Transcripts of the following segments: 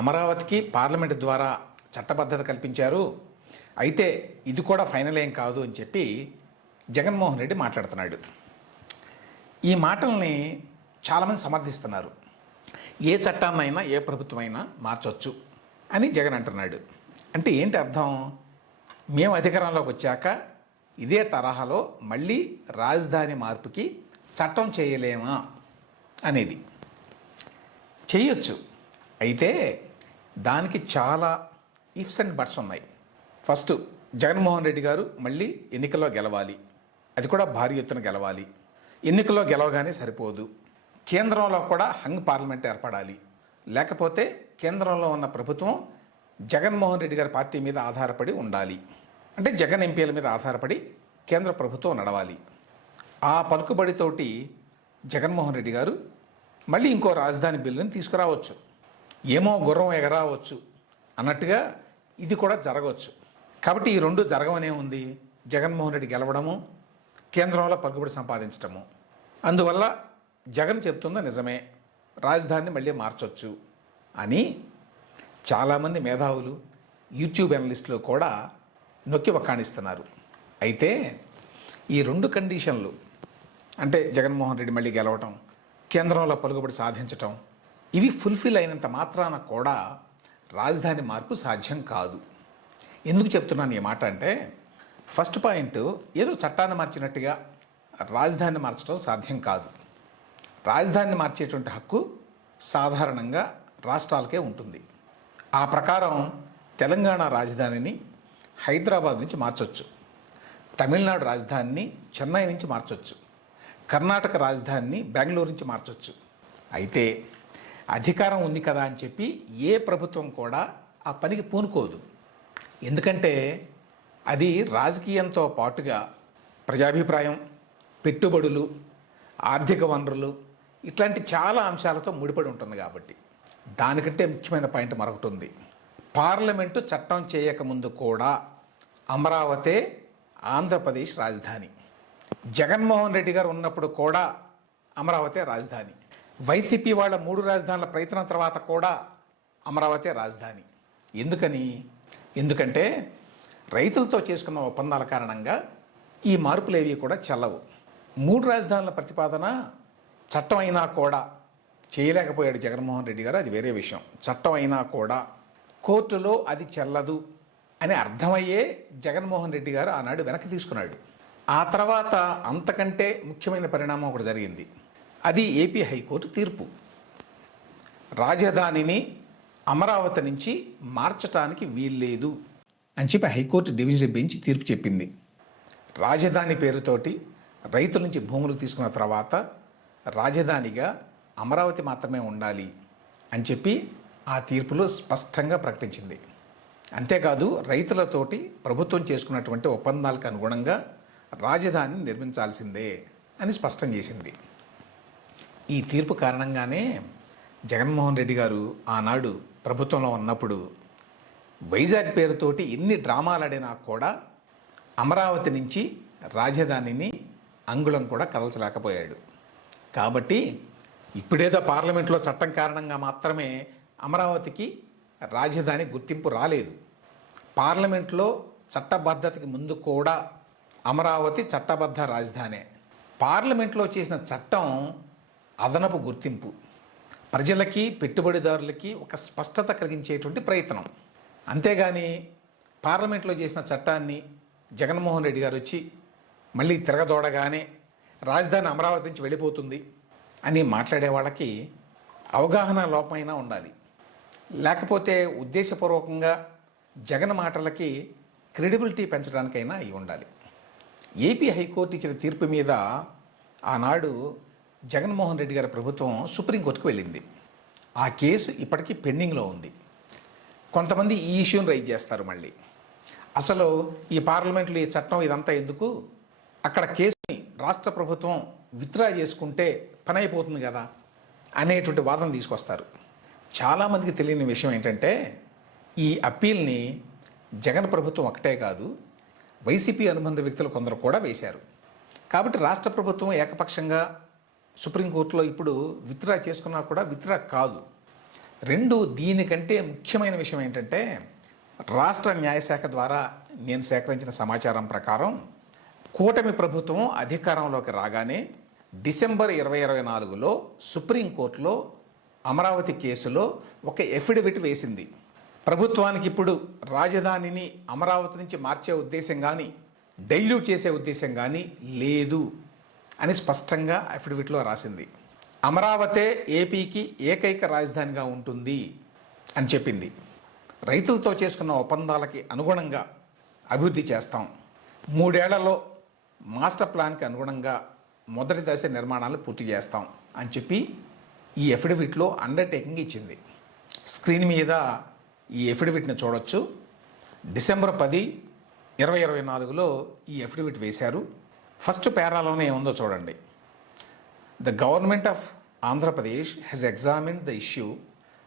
అమరావతికి పార్లమెంటు ద్వారా చట్టబద్ధత కల్పించారు. అయితే ఇది కూడా ఫైనల్ ఏం కాదు అని చెప్పి జగన్మోహన్ రెడ్డి మాట్లాడుతున్నాడు. ఈ మాటల్ని చాలామంది సమర్థిస్తున్నారు. ఏ చట్టాన్నైనా ఏ ప్రభుత్వమైనా మార్చవచ్చు అని జగన్ అంటున్నాడు. అంటే ఏంటి అర్థం? మేము అధికారంలోకి వచ్చాక ఇదే తరహాలో మళ్ళీ రాజధాని మార్పుకి చట్టం చేయలేమా అనేది. చేయొచ్చు, అయితే దానికి చాలా ఇఫ్స్ అండ్ బట్స్ ఉన్నాయి. ఫస్ట్, జగన్మోహన్ రెడ్డి గారు మళ్ళీ ఎన్నికల్లో గెలవాలి, అది కూడా భారీ ఎత్తున గెలవాలి. ఎన్నికల్లో గెలవగానే సరిపోదు, కేంద్రంలో కూడా హంగ్ పార్లమెంట్ ఏర్పడాలి. లేకపోతే కేంద్రంలో ఉన్న ప్రభుత్వం జగన్మోహన్ రెడ్డి గారి పార్టీ మీద ఆధారపడి ఉండాలి. అంటే జగన్ ఎంపీల మీద ఆధారపడి కేంద్ర ప్రభుత్వం నడవాలి. ఆ పలుకుబడితోటి జగన్మోహన్ రెడ్డి గారు మళ్ళీ ఇంకో రాజధాని బిల్లుని తీసుకురావచ్చు. ఏమో గుర్రం ఎగరావచ్చు అన్నట్టుగా ఇది కూడా జరగవచ్చు. కాబట్టి ఈ రెండు జరగవనే ఉంది. జగన్మోహన్ రెడ్డి గెలవడము, కేంద్రంలో పలుకుబడి సంపాదించడము. అందువల్ల జగన్ చెప్తుందో నిజమే, రాజధానిని మళ్ళీ మార్చొచ్చు అని చాలామంది మేధావులు, యూట్యూబ్ అనలిస్టులు కూడా నొక్కి వక్కాణిస్తున్నారు. అయితే ఈ రెండు కండిషన్లు, అంటే జగన్మోహన్ రెడ్డి మళ్ళీ గెలవటం, కేంద్రంలో పలుకుబడి సాధించటం, ఇవి ఫుల్ఫిల్ అయినంత మాత్రాన కూడా రాజధాని మార్పు సాధ్యం కాదు. ఎందుకు చెప్తున్నాను ఈ మాట అంటే, ఫస్ట్ పాయింట్, ఏదో చట్టాన్ని మార్చినట్టుగా రాజధానిని మార్చడం సాధ్యం కాదు. రాజధానిని మార్చేటువంటి హక్కు సాధారణంగా రాష్ట్రాలకే ఉంటుంది. ఆ ప్రకారం తెలంగాణ రాజధానిని హైదరాబాద్ నుంచి మార్చొచ్చు, తమిళనాడు రాజధానిని చెన్నై నుంచి మార్చొచ్చు, కర్ణాటక రాజధానిని బెంగళూరు నుంచి మార్చొచ్చు. అయితే అధికారం ఉంది కదా అని చెప్పి ఏ ప్రభుత్వం కూడా ఆ పనికి పూనుకోదు. ఎందుకంటే అది రాజకీయంతో పాటుగా ప్రజాభిప్రాయం, పెట్టుబడులు, ఆర్థిక వనరులు, ఇట్లాంటి చాలా అంశాలతో ముడిపడి ఉంటుంది. కాబట్టి దానికంటే ముఖ్యమైన పాయింట్ మరొకటి ఉంది. పార్లమెంటు చట్టం చేయకముందు కూడా అమరావతే ఆంధ్రప్రదేశ్ రాజధాని. జగన్మోహన్ రెడ్డి గారు ఉన్నప్పుడు కూడా అమరావతే రాజధాని. వైసీపీ వాళ్ళ 3 రాజధానుల ప్రయత్నం తర్వాత కూడా అమరావతే రాజధాని. ఎందుకంటే రైతులతో చేసుకున్న ఒప్పందాల కారణంగా ఈ మార్పులేవి కూడా చెల్లవు. 3 రాజధానుల ప్రతిపాదన చట్టం అయినా కూడా చేయలేకపోయాడు జగన్మోహన్ రెడ్డి గారు, అది వేరే విషయం. చట్టం అయినా కూడా కోర్టులో అది చెల్లదు అని అర్థమయ్యే జగన్మోహన్ రెడ్డి గారు ఆనాడు వెనక్కి తీసుకున్నాడు. ఆ తర్వాత అంతకంటే ముఖ్యమైన పరిణామం ఒకటి జరిగింది. అది ఏపీ హైకోర్టు తీర్పు. రాజధానిని అమరావతి నుంచి మార్చడానికి వీల్లేదు అని చెప్పి హైకోర్టు డివిజన్ బెంచ్ తీర్పు చెప్పింది. రాజధాని పేరుతోటి రైతుల నుంచి భూములు తీసుకున్న తర్వాత రాజధానిగా అమరావతి మాత్రమే ఉండాలి అని చెప్పి ఆ తీర్పులో స్పష్టంగా ప్రకటించింది. అంతేకాదు, రైతులతోటి ప్రభుత్వం చేసుకున్నటువంటి ఒప్పందాలకు అనుగుణంగా రాజధానిని నిర్మించాల్సిందే అని స్పష్టం చేసింది. ఈ తీర్పు కారణంగానే జగన్మోహన్ రెడ్డి గారు ఆనాడు ప్రభుత్వంలో ఉన్నప్పుడు వైజాగ్ పేరుతోటి ఎన్ని డ్రామాలు ఆడినా కూడా అమరావతి నుంచి రాజధానిని అంగుళం కూడా కదల్చలేకపోయాడు. కాబట్టి ఇప్పుడేదో పార్లమెంట్లో చట్టం కారణంగా మాత్రమే అమరావతికి రాజధాని గుర్తింపు రాలేదు. పార్లమెంట్లో చట్టబద్ధతకి ముందు కూడా అమరావతి చట్టబద్ధ రాజధానే. పార్లమెంట్లో చేసిన చట్టం అదనపు గుర్తింపు, ప్రజలకి పెట్టుబడిదారులకి ఒక స్పష్టత కలిగించేటువంటి ప్రయత్నం. అంతేగాని పార్లమెంట్లో చేసిన చట్టాన్ని జగన్మోహన్ రెడ్డి గారు వచ్చి మళ్ళీ తిరగదోడగానే రాజధాని అమరావతి నుంచి వెళ్ళిపోతుంది అని మాట్లాడే వాళ్ళకి అవగాహన లోపమైనా ఉండాలి. లేకపోతే ఉద్దేశపూర్వకంగా జగన్ మాటలకి క్రెడిబిలిటీ పెంచడానికైనా అయి ఉండాలి. ఏపీ హైకోర్టు ఇచ్చిన తీర్పు మీద ఆనాడు జగన్మోహన్ రెడ్డి గారి ప్రభుత్వం సుప్రీంకోర్టుకు వెళ్ళింది. ఆ కేసు ఇప్పటికీ పెండింగ్లో ఉంది. కొంతమంది ఈ ఇష్యూని రైజ్ చేస్తారు. మళ్ళీ అసలు ఈ పార్లమెంట్లో ఈ చట్టం ఇదంతా ఎందుకు, అక్కడ కేసుని రాష్ట్ర ప్రభుత్వం విత్డ్రా చేసుకుంటే పని అయిపోతుంది కదా అనేటువంటి వాదన తీసుకొస్తారు. చాలామందికి తెలియని విషయం ఏంటంటే, ఈ అప్పీల్ని జగన్ ప్రభుత్వం ఒకటే కాదు, వైసీపీ అనుబంధ వ్యక్తులు కొందరు కూడా వేశారు. కాబట్టి రాష్ట్ర ప్రభుత్వం ఏకపక్షంగా సుప్రీంకోర్టులో ఇప్పుడు విత్డ్రా చేసుకున్నా కూడా విత్డ్రా కాదు. రెండు, దీనికంటే ముఖ్యమైన విషయం ఏంటంటే రాష్ట్ర న్యాయశాఖ ద్వారా నేను సేకరించిన సమాచారం ప్రకారం కూటమి ప్రభుత్వం అధికారంలోకి రాగానే డిసెంబర్ 2024లో సుప్రీంకోర్టులో అమరావతి కేసులో ఒక ఎఫిడవిట్ వేసింది. ప్రభుత్వానికి ఇప్పుడు రాజధానిని అమరావతి నుంచి మార్చే ఉద్దేశం కానీ డైల్యూట్ చేసే ఉద్దేశం కానీ లేదు అని స్పష్టంగా అఫిడవిట్లో రాసింది. అమరావతే ఏపీకి ఏకైక రాజధానిగా ఉంటుంది అని చెప్పింది. రైతులతో చేసుకున్న ఒప్పందాలకి అనుగుణంగా అభివృద్ధి చేస్తాం, 3 ఏళ్లలో మాస్టర్ ప్లాన్కి అనుగుణంగా మొదటి దశ నిర్మాణాలు పూర్తి చేస్తాం అని చెప్పి ఈ ఎఫిడవిట్లో అండర్టేకింగ్ ఇచ్చింది. స్క్రీన్ మీద ఈ ఎఫిడవిట్ని చూడొచ్చు. డిసెంబర్ 10, 2024లో ఈ ఎఫిడవిట్ వేశారు. ఫస్ట్ పేరాలోనే ఏముందో చూడండి. The government of Andhra Pradesh has examined the issue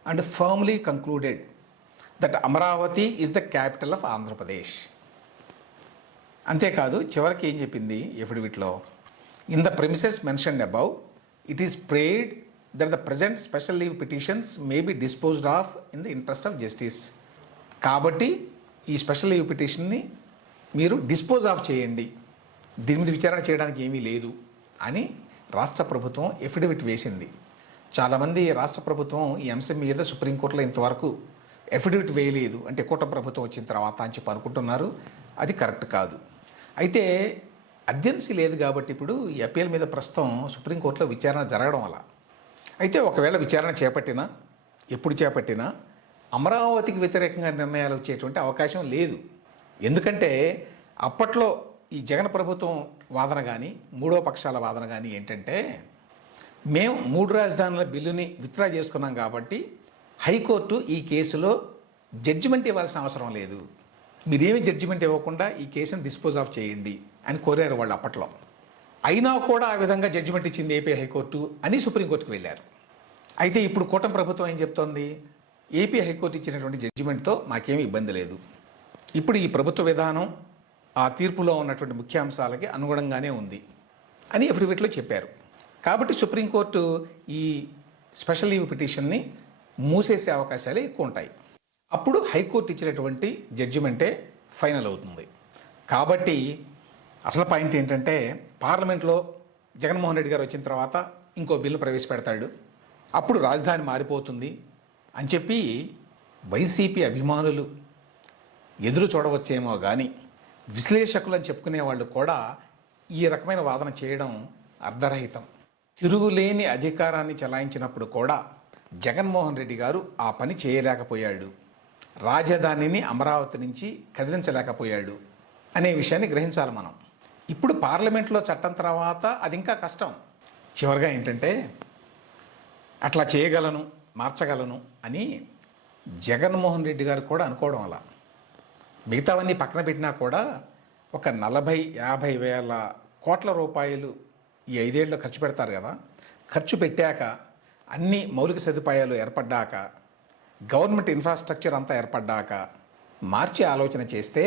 and firmly concluded that Amaravati is the capital of Andhra Pradesh. అంతేకాదు చివరికి ఏం చెప్పింది ఎఫిడవిట్లో, in the premises mentioned above it is prayed that the present special leave petitions may be disposed of in the interest of justice. కాబట్టి ఈ special leave పిటిషన్ని మీరు dispose of చేయండి, దీని మీద విచారణ చేయడానికి ఏమీ లేదు అని రాష్ట్ర ప్రభుత్వం ఎఫిడవిట్ వేసింది. చాలామంది రాష్ట్ర ప్రభుత్వం ఈ అంశం మీద సుప్రీంకోర్టులో ఇంతవరకు ఎఫిడవిట్ వేయలేదు, అంటే కూటమి ప్రభుత్వం వచ్చిన తర్వాత అని చెప్పి అనుకుంటున్నారు. అది కరెక్ట్ కాదు. అయితే అర్జెన్సీ లేదు కాబట్టి ఇప్పుడు ఈ అప్పీల్ మీద ప్రస్తుతం సుప్రీంకోర్టులో విచారణ జరగడం వల్ల, అయితే ఒకవేళ విచారణ చేపట్టినా, ఎప్పుడు చేపట్టినా అమరావతికి వ్యతిరేకంగా నిర్ణయాలు వచ్చేటువంటి అవకాశం లేదు. ఎందుకంటే అప్పట్లో ఈ జగన్ ప్రభుత్వం వాదన కానీ మూడో పక్షాల వాదన కానీ ఏంటంటే, మేము 3 రాజధానుల బిల్లుని విత్డ్రా చేసుకున్నాం కాబట్టి హైకోర్టు ఈ కేసులో జడ్జిమెంట్ ఇవ్వాల్సిన అవసరం లేదు, మీరేమి జడ్జిమెంట్ ఇవ్వకుండా ఈ కేసును డిస్పోజ్ ఆఫ్ చేయండి అని కోరారు వాళ్ళు అప్పట్లో. అయినా కూడా ఆ విధంగా జడ్జిమెంట్ ఇచ్చింది ఏపీ హైకోర్టు అని సుప్రీంకోర్టుకు వెళ్ళారు. అయితే ఇప్పుడు కూటమి ప్రభుత్వం ఏం చెప్తోంది, ఏపీ హైకోర్టు ఇచ్చినటువంటి జడ్జిమెంట్తో మాకేమీ ఇబ్బంది లేదు, ఇప్పుడు ఈ ప్రభుత్వ విధానం ఆ తీర్పులో ఉన్నటువంటి ముఖ్యాంశాలకి అనుగుణంగానే ఉంది అని ఎఫిడవిట్లో చెప్పారు. కాబట్టి సుప్రీంకోర్టు ఈ స్పెషల్ లీవ్ పిటిషన్ని మూసేసే అవకాశాలు ఎక్కువ ఉంటాయి. అప్పుడు హైకోర్టు ఇచ్చినటువంటి జడ్జిమెంటే ఫైనల్ అవుతుంది. కాబట్టి అసలు పాయింట్ ఏంటంటే, పార్లమెంట్లో జగన్మోహన్ రెడ్డి గారు వచ్చిన తర్వాత ఇంకో బిల్లు ప్రవేశపెడతాడు, అప్పుడు రాజధాని మారిపోతుంది అని చెప్పి వైసీపీ అభిమానులు ఎదురు చూడవచ్చేమో కానీ విశ్లేషకులు అని చెప్పుకునే వాళ్ళు కూడా ఈ రకమైన వాదన చేయడం అర్ధరహితం. తిరుగులేని అధికారాన్ని చెలాయించినప్పుడు కూడా జగన్మోహన్ రెడ్డి గారు ఆ పని చేయలేకపోయాడు, రాజధానిని అమరావతి నుంచి కదిలించలేకపోయాడు అనే విషయాన్ని గ్రహించాలి మనం. ఇప్పుడు పార్లమెంట్లో చట్టం తర్వాత అది ఇంకా కష్టం. చివరిగా ఏంటంటే, అట్లా చేయగలను, మార్చగలను అని జగన్మోహన్ రెడ్డి గారు కూడా అనుకోవడం వల్ల మిగతావన్నీ పక్కన పెట్టినా కూడా ఒక 40-50 వేల కోట్ల రూపాయలు ఈ 5 ఏళ్ళలో ఖర్చు పెడతారు కదా, ఖర్చు పెట్టాక అన్ని మౌలిక సదుపాయాలు ఏర్పడ్డాక, గవర్నమెంట్ ఇన్ఫ్రాస్ట్రక్చర్ అంతా ఏర్పడ్డాక మార్చి ఆలోచన చేస్తే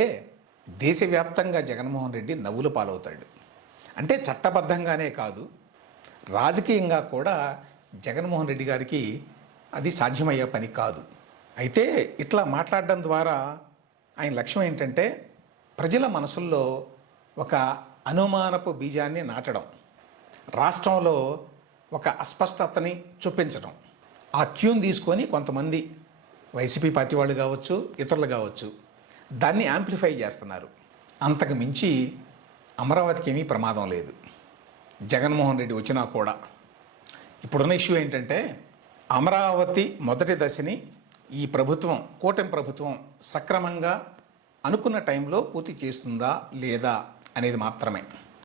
దేశవ్యాప్తంగా జగన్మోహన్ రెడ్డి నవ్వుల పాలవుతాడు. అంటే చట్టబద్ధంగానే కాదు, రాజకీయంగా కూడా జగన్మోహన్ రెడ్డి గారికి అది సాధ్యమయ్యే పని కాదు. అయితే ఇట్లా మాట్లాడడం ద్వారా ఆయన లక్ష్యం ఏంటంటే, ప్రజల మనసుల్లో ఒక అనుమానపు బీజాన్ని నాటడం, రాష్ట్రంలో ఒక అస్పష్టతని చూపించడం. ఆ క్యూని తీసుకొని కొంతమంది వైసీపీ పార్టీ వాళ్ళు కావచ్చు, ఇతరులు కావచ్చు, దాన్ని యాంప్లిఫై చేస్తున్నారు. అంతకు మించి అమరావతికి ఏమీ ప్రమాదం లేదు. జగన్మోహన్ రెడ్డి వచ్చినా కూడా ఇప్పుడున్న ఇష్యూ ఏంటంటే, అమరావతి మొదటి దశని ఈ ప్రభుత్వం, కూటమి ప్రభుత్వం సక్రమంగా అనుకున్న టైంలో పూర్తి చేస్తుందా లేదా అనేది మాత్రమే.